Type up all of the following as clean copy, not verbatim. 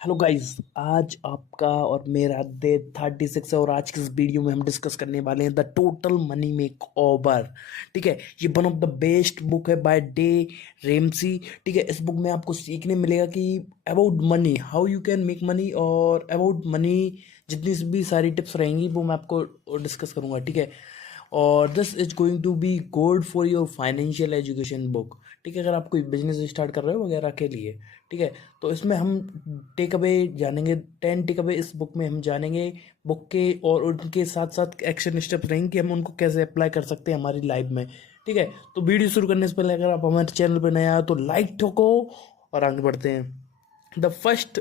Hello guys, आज आपका और मेरा डे 36 है और आज की इस वीडियो में हम डिस्कस करने वाले हैं the total money make over. ठीक है, ये one of the best book है बाय डे रेमसी। ठीक है, इस बुक में आपको सीखने मिलेगा कि about money, how you can make money, और अबाउट मनी जितनी भी सारी टिप्स रहेंगी वो मैं आपको डिस्कस करूंगा। ठीक है, और this is going to be good for your financial education book. ठीक है, अगर आप कोई बिजनेस स्टार्ट कर रहे हो वगैरह के लिए। ठीक है, तो इसमें हम टेक अवे जानेंगे, 10 टेक अवे इस बुक में हम जानेंगे बुक के, और उनके साथ साथ एक्शन स्टेप्स रहेंगे कि हम उनको कैसे अप्लाई कर सकते हैं हमारी लाइफ में। ठीक है, तो वीडियो शुरू करने से पहले अगर आप हमारे चैनल पर नया हो तो लाइक ठोको और आगे बढ़ते हैं। The first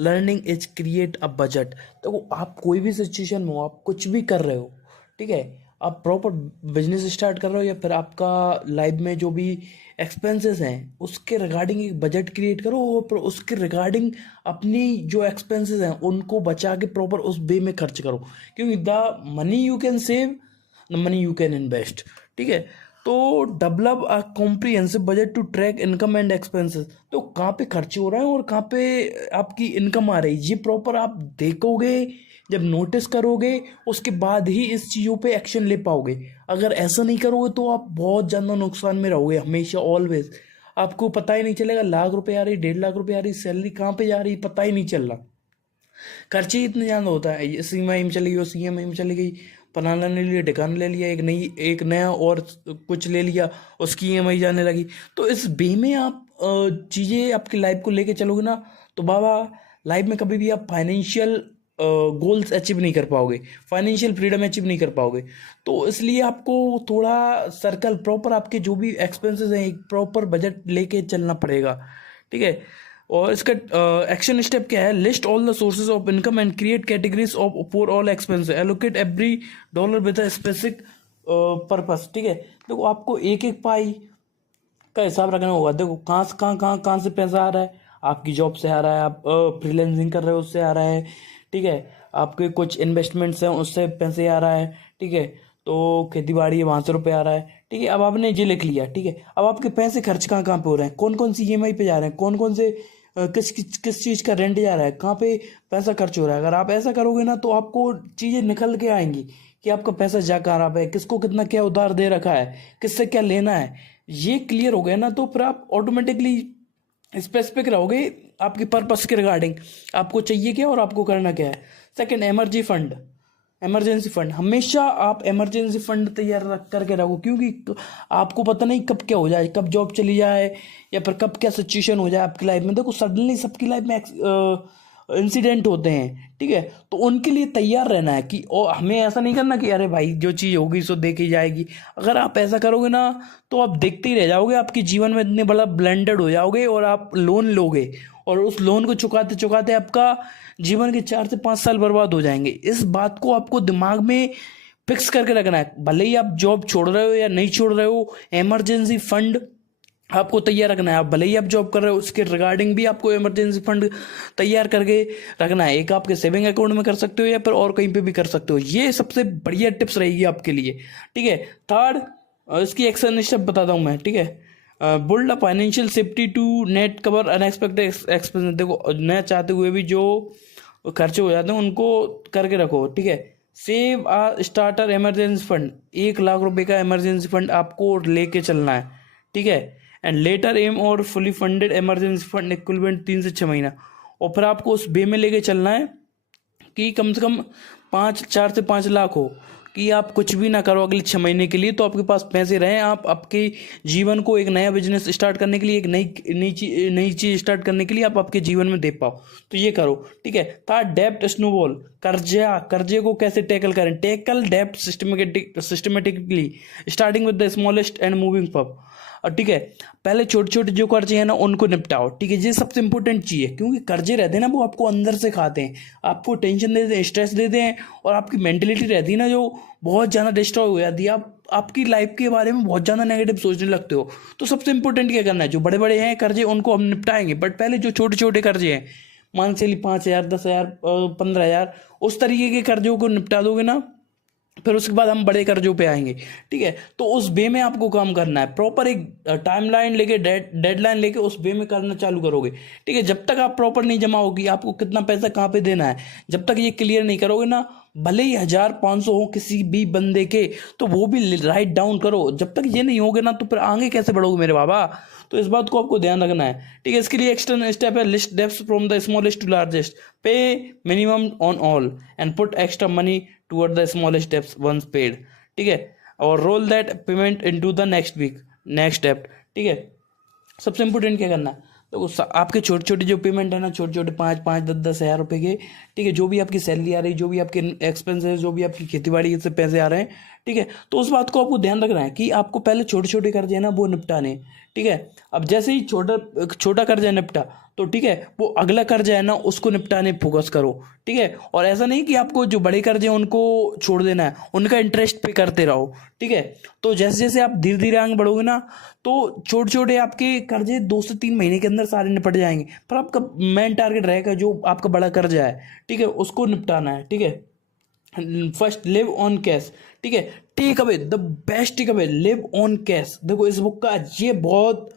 learning is create a budget. तो आप कोई भी सिचुएशन में हो, आप कुछ भी कर रहे हो, ठीक है, आप प्रॉपर बिजनेस स्टार्ट कर रहे हो या फिर आपका लाइफ में जो भी एक्सपेंसेस हैं उसके रिगार्डिंग एक बजट क्रिएट करो, और उसके रिगार्डिंग अपनी जो एक्सपेंसेस हैं उनको बचा के प्रॉपर उस वे में खर्च करो, क्योंकि the money you can save, the money you can invest. ठीक है, तो develop a comprehensive budget to track income and expenses. तो कहाँ पे खर्चे हो रहे हैं और कहाँ पे आपकी इनकम आ रही है, ये प्रॉपर आप देखोगे, जब नोटिस करोगे उसके बाद ही इस चीज़ों पे एक्शन ले पाओगे। अगर ऐसा नहीं करोगे तो आप बहुत ज़्यादा नुकसान में रहोगे हमेशा, ऑलवेज। आपको पता ही नहीं चलेगा लाख रुपए आ रही, 1.5 लाख रुपए आ रही, सैलरी कहाँ पे जा रही पता ही नहीं चल रहा। खर्चे ही इतने ज़्यादा होता है, ये सीएमआई में चली गई, सीएमआई में चली गई, फलाना ले लिया, ढिकाना ले लिया, एक नया और कुछ ले लिया, उसकी ईएमआई जाने लगी। तो इस बे में आप चीज़ें आपकी लाइफ को लेके चलोगे ना, तो बाबा लाइफ में कभी भी आप फाइनेंशियल गोल्स अचीव नहीं कर पाओगे, फाइनेंशियल फ्रीडम अचीव नहीं कर पाओगे। तो इसलिए आपको थोड़ा सर्कल प्रॉपर, आपके जो भी एक्सपेंसेस हैं एक प्रॉपर बजट लेके चलना पड़ेगा। ठीक है, और इसका एक्शन स्टेप क्या है? List all the sources of income and create categories of for all expenses, allocate every dollar with a specific purpose. ठीक है, देखो आपको एक एक पाई का हिसाब रखना होगा। देखो कहाँ से पैसा आ रहा है, आपकी जॉब से आ रहा है, आप फ्रीलैंसिंग कर रहे हो उससे आ रहा है। ठीक है, आपके कुछ इन्वेस्टमेंट्स हैं उससे पैसे आ रहा है। ठीक है, तो खेती बाड़ी है वहाँ से रुपये आ रहा है। ठीक है, अब आपने ये लिख लिया। ठीक है, अब आपके पैसे खर्च कहाँ कहाँ पे हो रहे हैं, कौन कौन सी ईएमआई पे जा रहे हैं, कौन कौन से किस चीज़ का रेंट जा रहा है, कहाँ पे पैसा खर्च हो रहा है। अगर आप ऐसा करोगे ना तो आपको चीज़ें निकल के आएंगी कि आपका पैसा जा कहाँ रहा है, किसको कितना क्या उधार दे रखा है, किससे क्या लेना है। ये क्लियर हो गया ना तो फिर आप ऑटोमेटिकली स्पेसिफिक रहोगे आपके पर्पस के रिगार्डिंग, आपको चाहिए क्या और आपको करना क्या है। Second, emergency fund, emergency fund. हमेशा आप इमरजेंसी फंड तैयार रख करके रखो, क्योंकि आपको पता नहीं कब क्या हो जाए, कब जॉब चली जाए या फिर कब क्या सिचुएशन हो जाए आपकी लाइफ में। देखो सडनली सबकी लाइफ में इंसिडेंट होते हैं। ठीक है, तो उनके लिए तैयार रहना है कि और हमें ऐसा नहीं करना कि अरे भाई जो चीज़ होगी सो देखी जाएगी। अगर आप ऐसा करोगे ना तो आप देखते ही रह जाओगे, आपके जीवन में इतने बड़ा ब्लेंडेड हो जाओगे और आप लोन लोगे, और उस लोन को चुकाते चुकाते आपका जीवन के 4 से 5 साल बर्बाद हो जाएंगे। इस बात को आपको दिमाग में फिक्स करके रखना है, भले ही आप जॉब छोड़ रहे हो या नहीं छोड़ रहे हो, इमरजेंसी फंड आपको तैयार रखना है। आप भले ही आप जॉब कर रहे हो उसके रिगार्डिंग भी आपको इमरजेंसी फंड तैयार करके रखना है। एक आपके सेविंग अकाउंट में कर सकते हो या फिर और कहीं पे भी कर सकते हो। ये सबसे बढ़िया टिप्स रहेगी आपके लिए। ठीक है, थर्ड, इसकी एक्शन स्टेप बताता हूँ मैं। ठीक है, build a financial safety to net cover unexpected expense. देखो नया चाहते हुए भी जो खर्चे हो जाते हैं उनको करके रखो। ठीक है, सेव आ स्टार्टर इमरजेंसी फंड, 1 लाख रुपए का इमरजेंसी फंड आपको लेके चलना है। ठीक है, एंड लेटर एम और fully funded emergency fund equipment 3 से 6 महीना। और फिर आपको उस वे में लेके चलना है कि कम से कम 4 से 5 लाख हो, कि आप कुछ भी ना करो अगले 6 महीने के लिए, तो आपके पास पैसे रहें, आप आपके जीवन को एक नया बिजनेस स्टार्ट करने के लिए, एक नई चीज स्टार्ट करने के लिए आप आपके जीवन में दे पाओ। तो ये करो। ठीक है, था डेप्ट स्नोबॉल, कर्जे को कैसे टैकल करें। टैकल डेप्ट systematically starting with the smallest and moving up. और ठीक है, पहले छोटे छोटे जो कर्जे हैं ना उनको निपटाओ। ठीक है, ये सबसे इंपॉर्टेंट चीज़ है, क्योंकि कर्जे रहते हैं ना वो आपको अंदर से खाते हैं, आपको टेंशन देते हैं, स्ट्रेस देते हैं, और आपकी मेंटेलिटी रहती है ना जो बहुत ज़्यादा डिस्ट्रॉय हो जाती है। आप आपकी लाइफ के बारे में बहुत ज़्यादा नेगेटिव सोचने लगते हो। तो सबसे इंपॉर्टेंट क्या करना है, जो बड़े बड़े हैं कर्जे उनको हम निपटाएंगे, बट पहले जो छोटे छोटे कर्जे हैं, मान से 5,000, 10,000, 15,000, उस तरीके के कर्जों को निपटा दोगे ना फिर उसके बाद हम बड़े कर्जों पे आएंगे। ठीक है, तो उस वे में आपको काम करना है, प्रॉपर एक टाइमलाइन लेके, डेडलाइन लेके उस वे में करना चालू करोगे। ठीक है, जब तक आप प्रॉपर नहीं जमा होगी आपको कितना पैसा कहाँ पे देना है, जब तक ये क्लियर नहीं करोगे ना, भले ही 1,000 500 हो किसी भी बंदे के, तो वो भी राइट डाउन करो। जब तक ये नहीं होगे ना तो फिर आगे कैसे बढ़ोगे मेरे बाबा। तो इस बात को आपको ध्यान रखना है। ठीक है, इसके लिए एक्सटर्नल स्टेप है, list debts from the smallest to largest, pay minimum on all and put extra money toward the smallest debts once paid. ठीक है, और roll that payment into the next week, next डेप्ट। ठीक है, सबसे important क्या करना है, तो आपके छोटे छोटे जो पेमेंट है ना, छोटे छोटे 5 5 10 10 हज़ार रुपए के, ठीक है, जो भी आपकी सैलरी आ रही, जो भी आपके एक्सपेंसेस, जो भी आपकी खेतीबाड़ी से पैसे आ रहे हैं, ठीक है, तो उस बात को आपको ध्यान रखना है कि आपको पहले छोटे छोटे कर्जे है ना वो निपटाने हैं। ठीक है, अब जैसे ही छोटा छोटा कर्जा निपटा तो ठीक है, वो अगला कर्जा है ना उसको निपटाने फोकस करो। ठीक है, और ऐसा नहीं कि आपको जो बड़े कर्जे हैं उनको छोड़ देना है, उनका इंटरेस्ट पे करते रहो। ठीक है, तो जैसे जैसे आप धीरे धीरे आगे बढ़ोगे ना, तो छोटे छोटे आपके कर्जे 2 से 3 महीने के अंदर सारे निपट जाएंगे। पर आपका मेन टारगेट रहेगा जो आपका बड़ा कर्जा है, ठीक है, उसको निपटाना है। ठीक है, फर्स्ट लिव ऑन कैश। ठीक है, take away the best take away, live on cash. देखो इस बुक का ये बहुत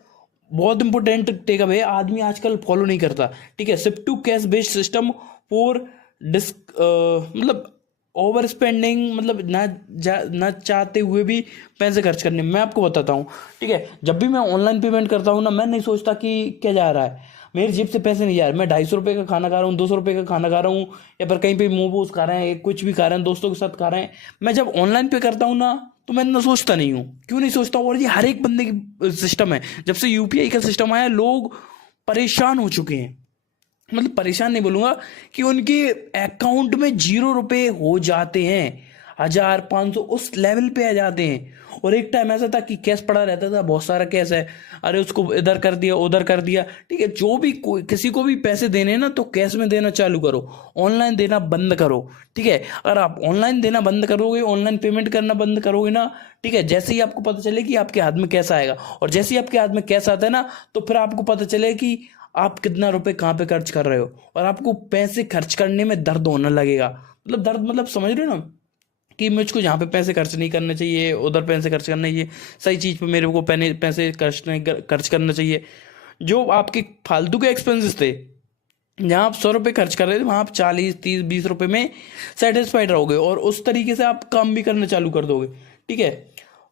बहुत इंपॉर्टेंट टेक अवे आदमी आजकल फॉलो नहीं करता। ठीक है, shift to cash based system for disc, मतलब ओवर स्पेंडिंग, मतलब ना चाहते हुए भी पैसे खर्च करने। मैं आपको बताता हूँ। ठीक है, जब भी मैं ऑनलाइन पेमेंट करता हूँ ना, मैं नहीं सोचता कि क्या जा रहा है, मेरी जेब से पैसे नहीं जा रहे। मैं 250 रुपये का खाना खा रहा हूँ, 200 रुपये का खाना खा रहा हूँ, या फिर कहीं पे मोमोज खा रहे हैं, कुछ भी खा रहे हैं, दोस्तों के साथ खा रहे हैं, मैं जब ऑनलाइन पे करता हूँ ना तो मैं इतना सोचता नहीं हूँ। क्यों नहीं सोचता हूँ? और ये हर एक बंदे की सिस्टम है। जब से यूपीआई का सिस्टम आया लोग परेशान हो चुके हैं। मतलब परेशान नहीं बोलूंगा, कि उनके अकाउंट में 0 रुपए हो जाते हैं, 1,000 500 उस लेवल पे आ जाते हैं। और एक टाइम ऐसा था कि कैश पड़ा रहता था, बहुत सारा कैश है, अरे उसको इधर कर दिया उधर कर दिया। ठीक है, जो भी किसी को भी पैसे देने हैं ना तो कैश में देना चालू करो, ऑनलाइन देना बंद करो। ठीक है, अगर आप ऑनलाइन देना बंद करोगे, ऑनलाइन पेमेंट करना बंद करोगे ना, ठीक है, जैसे ही आपको पता चले कि आपके हाथ में कैश आएगा, और जैसे ही आपके हाथ में कैश आता है ना, तो फिर आपको पता चले कि आप कितना रुपए कहाँ पे खर्च कर रहे हो, और आपको पैसे खर्च करने में दर्द होने लगेगा। मतलब दर्द, मतलब समझ रहे हो ना, कि मुझको यहाँ पे पैसे खर्च नहीं करने चाहिए, उधर पैसे खर्च करना चाहिए, सही चीज़ पे मेरे को पैसे खर्च करना चाहिए। जो आपके फालतू के एक्सपेंसेस थे, जहाँ आप 100 रुपये खर्च कर रहे थे, वहाँ आप 40 30 20 रुपये में सेटिस्फाइड रहोगे, और उस तरीके से आप काम भी करना चालू कर दोगे। ठीक है,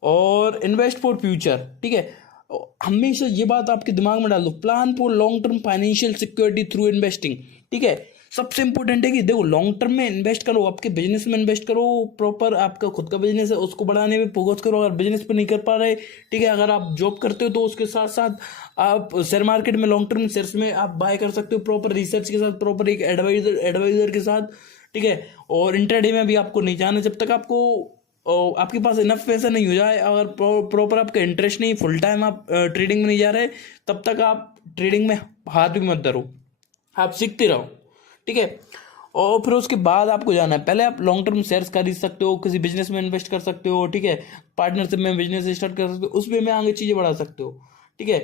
और इन्वेस्ट फॉर फ्यूचर। ठीक है, हमेशा ये बात आपके दिमाग में डाल दो, plan for long term financial security through investing. ठीक है, सबसे इंपॉर्टेंट है कि देखो लॉन्ग टर्म में इन्वेस्ट करो, आपके बिजनेस में इन्वेस्ट करो, प्रॉपर आपका खुद का बिजनेस है उसको बढ़ाने में फोकस करो। अगर बिजनेस पे नहीं कर पा रहे, ठीक है, अगर आप जॉब करते हो तो उसके साथ साथ आप शेयर मार्केट में, लॉन्ग टर्म शेयर्स में आप बाय कर सकते हो, प्रॉपर रिसर्च के साथ, प्रॉपर एक एडवाइजर के साथ। ठीक है, और इंट्राडे में भी आपको नहीं जाना जब तक आपको आपके पास इनफ पैसा नहीं हो जाए। अगर प्रॉपर आपका इंटरेस्ट नहीं, फुल टाइम आप ट्रेडिंग में नहीं जा रहे, तब तक आप ट्रेडिंग में हाथ भी मत धरो, आप सीखते रहो। ठीक है, और फिर उसके बाद आपको जाना है, पहले आप लॉन्ग टर्म शेयर्स खरीद सकते हो, किसी बिजनेस में इन्वेस्ट कर सकते हो। ठीक है, पार्टनरशिप में बिजनेस स्टार्ट कर सकते हो, उस वे में आगे चीज़ें बढ़ा सकते हो। ठीक है,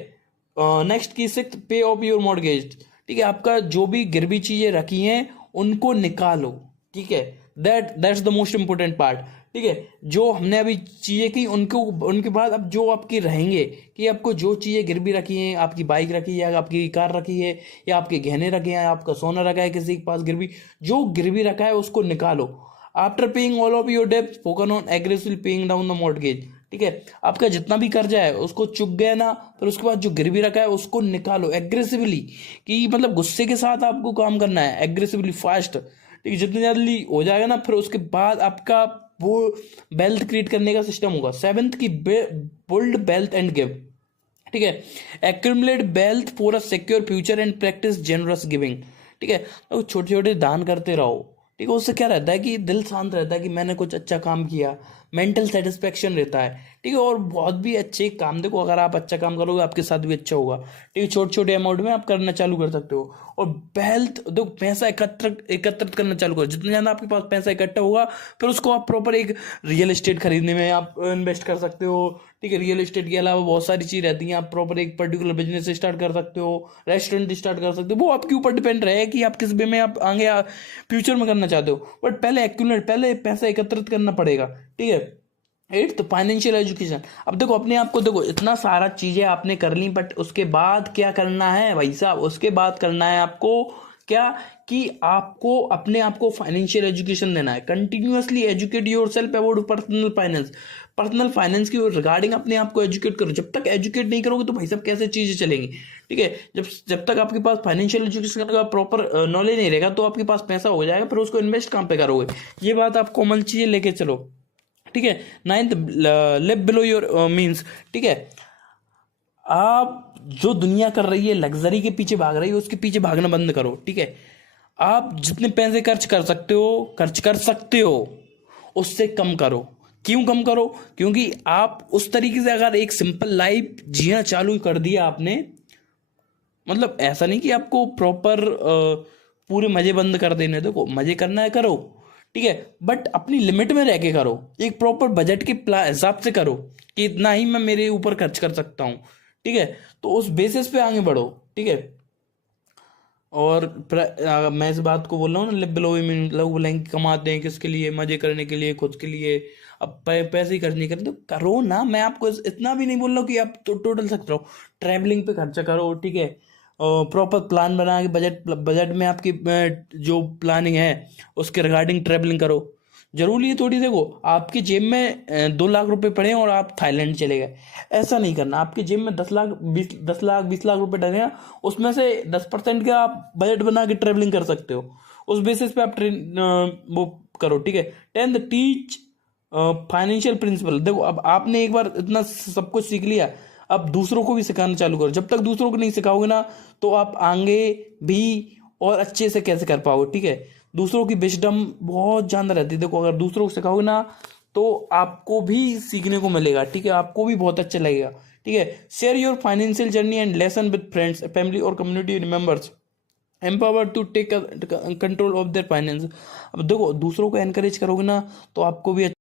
नेक्स्ट की 6, पे ऑफ योर मॉर्गेज। ठीक है, आपका जो भी गिरवी चीज़ें रखी हैं उनको निकालो। ठीक है, that's the most important part. ठीक है, जो हमने अभी चीज़ें की उनको, उनके बाद अब जो आपके रहेंगे, कि आपको जो चीज़ें गिरवी रखी हैं, आपकी बाइक रखी है, आपकी कार रखी है, या आपके गहने रखे हैं, आपका सोना रखा है किसी के पास गिरवी, जो गिरवी रखा है उसको निकालो। After paying all of your debts focus on aggressively paying down the mortgage. ठीक है, आपका जितना भी कर्जा है उसको चुक गया ना, फिर उसके बाद जो गिरवी रखा है उसको निकालो एग्रेसिवली, कि मतलब गुस्से के साथ आपको काम करना है, एग्रेसिवली फास्ट। ठीक है, जितनी जल्दी हो जाएगा ना, फिर उसके बाद आपका वो वेल्थ क्रिएट करने का सिस्टम होगा। 7th की बिल्ड वेल्थ एंड गिव। ठीक है, accumulate wealth for a secure future and practice generous giving. ठीक है, तो छोटे छोटे दान करते रहो। ठीक है, उससे क्या रहता है कि दिल शांत रहता है कि मैंने कुछ अच्छा काम किया, मेंटल सेटिस्फेक्शन रहता है, ठीक है। और बहुत भी अच्छे काम, देखो अगर आप अच्छा काम करोगे आपके साथ भी अच्छा होगा, ठीक है। छोटे छोटे अमाउंट में आप करना चालू कर सकते हो। और वेल्थ, देखो पैसा एकत्रित करना चालू करो। जितना ज़्यादा आपके पास पैसा इकट्ठा होगा, फिर उसको आप प्रॉपर एक रियल एस्टेट खरीदने में आप इन्वेस्ट कर सकते हो, ठीक है। रियल एस्टेट के अलावा बहुत सारी चीज़ रहती हैं, आप प्रॉपर एक पर्टिकुलर बिजनेस स्टार्ट कर सकते हो, रेस्टोरेंट स्टार्ट कर सकते हो। वो आपके ऊपर डिपेंड रहे कि आप किस वे में आप आगे फ्यूचर में करना चाहते हो। बट पहले पैसा एकत्रित करना पड़ेगा, ठीक है। Eighth, financial education. अब देखो अपने आप को, देखो इतना सारा चीजें आपने कर ली, बट उसके बाद क्या करना है भाई साहब? उसके बाद करना है आपको क्या, कि आपको अपने आप को फाइनेंशियल एजुकेशन देना है। Continuously educate your self about personal finance. Personal finance की रिगार्डिंग अपने आप को एजुकेट करो। जब तक एजुकेट नहीं करोगे तो भाई साहब कैसे चीजें चलेंगी, ठीक है। जब तक आपके पास फाइनेंशियल एजुकेशन का प्रॉपर नॉलेज नहीं रहेगा, तो आपके पास पैसा हो जाएगा, फिर उसको इन्वेस्ट कहाँ पे करोगे? ये बात आप कॉमन चीजें लेके चलो, ठीक है। Ninth, live below your means, ठीक है। आप जो दुनिया कर रही है, लग्जरी के पीछे भाग रही है, उसके पीछे भागना बंद करो, ठीक है। आप जितने पैसे खर्च कर सकते हो, उससे कम करो। क्यों कम करो? क्योंकि आप उस तरीके से अगर एक सिंपल लाइफ जीना चालू कर दिया आपने, मतलब ऐसा नहीं कि आपको प्रॉपर पूरे मजे बंद कर देने, देखो मजे करना है करो, ठीक है। बट अपनी लिमिट में रह के करो, एक प्रॉपर बजट के हिसाब से करो कि इतना ही मैं मेरे ऊपर खर्च कर सकता हूँ, ठीक है। तो उस बेसिस पे आगे बढ़ो, ठीक है। और मैं इस बात को बोल रहा हूँ ना, लिव बिलो मीन, लोग बोलेंगे कि कमाते हैं किसके लिए? मजे करने के लिए, खुद के लिए। अब पैसे ही खर्च नहीं करते तो करो ना। मैं आपको इतना भी नहीं बोल रहा हूँ कि आप तो टोटल सकते हो, ट्रैवलिंग पे खर्चा करो, ठीक है। प्रॉपर प्लान बना के बजट में आपकी जो प्लानिंग है उसके रिगार्डिंग ट्रैवलिंग करो। जरूरी है थोड़ी, देखो आपकी जेब में 2 लाख रुपए पड़े हैं और आप थाईलैंड चले गए, ऐसा नहीं करना। आपकी जेब में 10 लाख 20 लाख रुपए डले हैं, उसमें से 10% का आप बजट बना के ट्रेवलिंग कर सकते हो। उस बेसिस पे आप वो करो, ठीक है। 10th, teach financial principal. देखो अब आपने एक बार इतना सब कुछ सीख लिया, अब दूसरों को भी सिखाना चालू करो। जब तक दूसरों को नहीं सिखाओगे ना, तो आप आगे भी और अच्छे से कैसे कर पाओगे, ठीक है। दूसरों की विजडम बहुत ज्यादा रहती है, देखो अगर दूसरों को सिखाओगे ना, तो आपको भी सीखने को मिलेगा, ठीक है। आपको भी बहुत अच्छा लगेगा, ठीक है। Share your financial journey and lesson with friends, family और community members, empower to take control of their finance. अब देखो दूसरों को एनकरेज करोगे ना, तो आपको भी